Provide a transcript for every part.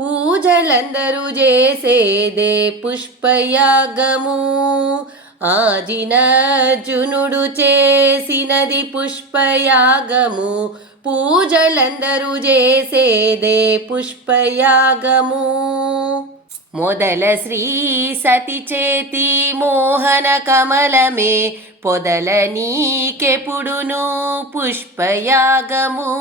పూజలందరూ చేసేదే పుష్పయాగము. ఆజినార్జునుడు చేసినది పుష్పయాగము. పూజలందరూ చేసేదే పుష్పయాగము. మొదల శ్రీ సతి చేతి మోహన కమలమే పొదల నీకెపుడును పుష్పయాగము.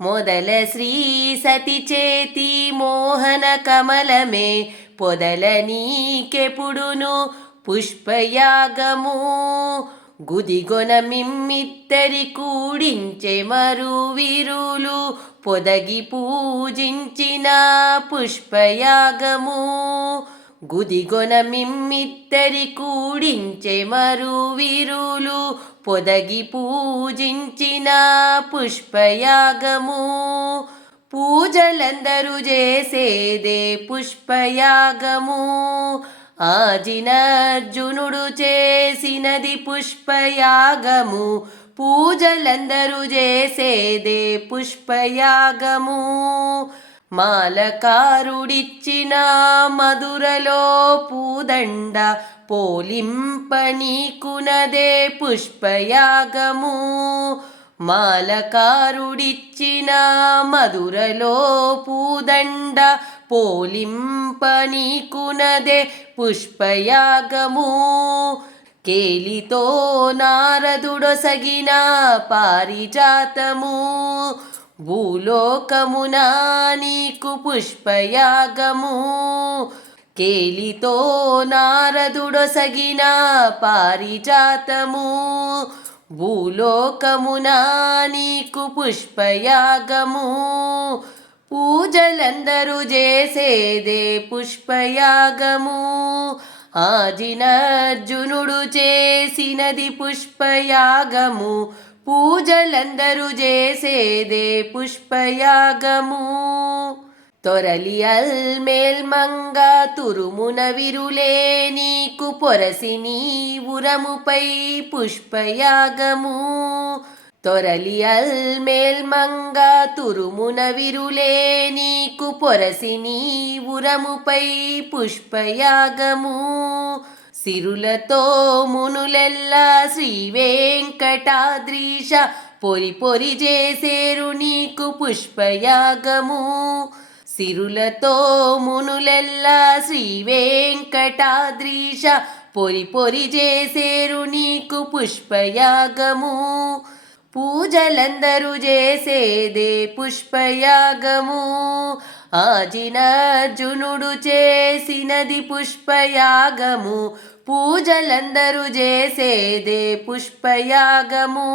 మొదల శ్రీ సతి చేతి మోహన కమలమే పొదల నీకెపుడును పుష్పయాగము. గుదిగొన మిమ్మిద్దరి కూడించే మరువిరులు పొదగి పూజించిన పుష్పయాగము. గుదిగొన మిమ్మిద్దరి కూడించే మరువిరులు పొదగి పూజించిన పుష్పయాగము. పూజలందరూ చేసేదే పుష్పయాగము. ఆజినార్జునుడు చేసినది పుష్పయాగము. పూజలందరూ చేసేదే పుష్పయాగము. మాలకారుడిచ్చిన మధురలో పూదండ పోలింప నీకునదే పుష్పయాగము. మాలకారుడిచ్చిన మధురలో పూదండ పోలింప నీకునదే పుష్పయాగము. కేలితో నారదుడొసగిన పారిజాతము భూలోకమున నీకు పుష్పయాగము. కేలితో నారదుడొసగిన పారిజాతము భూలోకమున నీకు పుష్పయాగము. పూజలందరూ చేసేదే పుష్పయాగము. ఆజినార్జునుడు చేసినది పుష్పయాగము. పూజలందరూ చేసేదే పుష్పయాగము. తొరలి అల్మేల్ మంగ తురుమున విరులే నీకు పొరసి నీ ఉరముపై పుష్పయాగము. తొరలి అల్మేల్ మంగ తురుమున విరులే నీకు పొరసి నీ ఉరముపై పుష్పయాగము. సిరులతో మునులెల్లా శ్రీ వెంకటాద్రీశ పొరి పొరి చేసేరు నీకు పుష్పయాగము. సిరులతో మునులెల్లా శ్రీ వెంకటాద్రీశ పొరి పొరి చేసేరు నీకు పుష్పయాగము. పూజలందరూ చేసేదే పుష్పయాగము. ఆజినార్జునుడు చేసినది పుష్పయాగము. పూజలందరూ చేసేదే పుష్పయాగము.